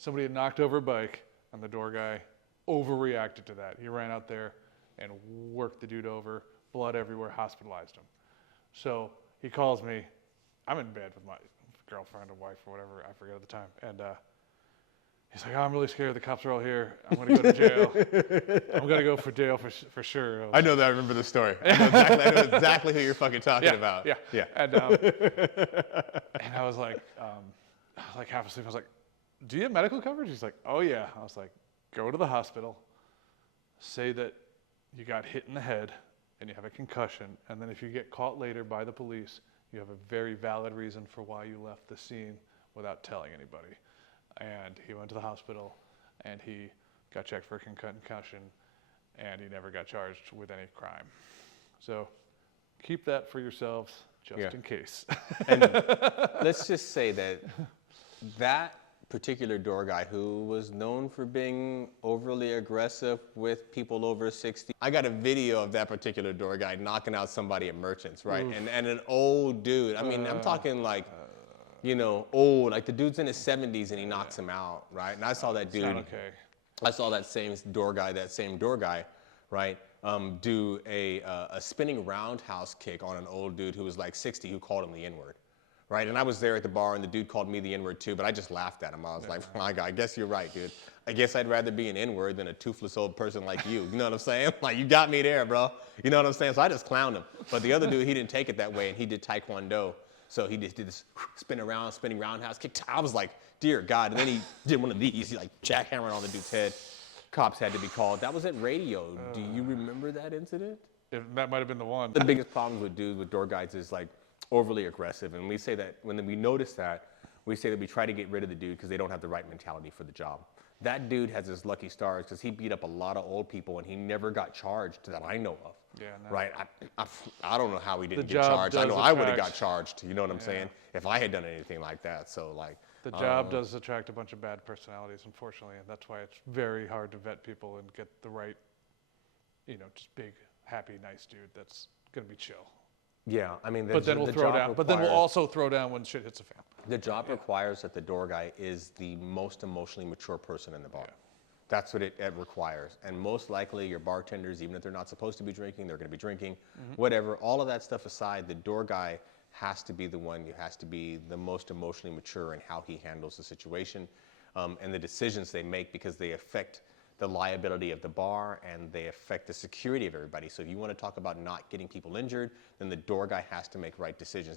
somebody had knocked over a bike, and the door guy overreacted to that. He ran out there and worked the dude over, blood everywhere, hospitalized him. So he calls me. I'm in bed with my girlfriend or wife or whatever, I forget at the time. And he's like, oh, I'm really scared. The cops are all here. I'm going to go to jail. I'm going to go for jail for sure. I know that. I remember the story. I know exactly who you're fucking talking about. Yeah. And I was like half asleep. I was like, do you have medical coverage? He's like, oh, yeah. I was like, go to the hospital, say that you got hit in the head and you have a concussion, and then if you get caught later by the police, you have a very valid reason for why you left the scene without telling anybody. And he went to the hospital, and he got checked for a concussion, and he never got charged with any crime. So keep that for yourselves, just in case. And let's just say that particular door guy who was known for being overly aggressive with people over 60. I got a video of that particular door guy knocking out somebody at Merchants, right? And an old dude. I mean, I'm talking like, you know, old, like the dude's in his 70s and he knocks him out, right? And I saw that dude. Okay. I saw that same door guy, right? Do a spinning roundhouse kick on an old dude who was like 60 who called him the N-word. Right, and I was there at the bar, and the dude called me the N-word too, but I just laughed at him. I was like, my God, I guess you're right, dude. I guess I'd rather be an N-word than a toothless old person like you. You know what I'm saying? Like, you got me there, bro. You know what I'm saying? So I just clowned him. But the other dude, he didn't take it that way, and he did Taekwondo. So he just did this spinning roundhouse kick. I was like, dear God. And then he did one of these. He like jackhammered on the dude's head. Cops had to be called. That was at radio. Do you remember that incident? That might have been the one. The biggest problems with dudes, with door guys, is like, overly aggressive, and we say that when we notice that, we say that we try to get rid of the dude because they don't have the right mentality for the job. That dude has his lucky stars because he beat up a lot of old people and he never got charged that I know of. Yeah, no. Right? I don't know how he didn't get charged. I know I would have got charged. You know what I'm saying? If I had done anything like that. So like the job does attract a bunch of bad personalities, unfortunately, and that's why it's very hard to vet people and get the right, you know, just big, happy, nice dude that's gonna be chill. Yeah, I mean, but then we'll throw down. But then we'll also throw down when shit hits the fan. The job requires that the door guy is the most emotionally mature person in the bar. Yeah. That's what it requires. And most likely your bartenders, even if they're not supposed to be drinking, they're going to be drinking. Whatever, all of that stuff aside, the door guy has to be the one who has to be the most emotionally mature in how he handles the situation and the decisions they make, because they affect the liability of the bar and they affect the security of everybody. So if you want to talk about not getting people injured, then the door guy has to make right decisions.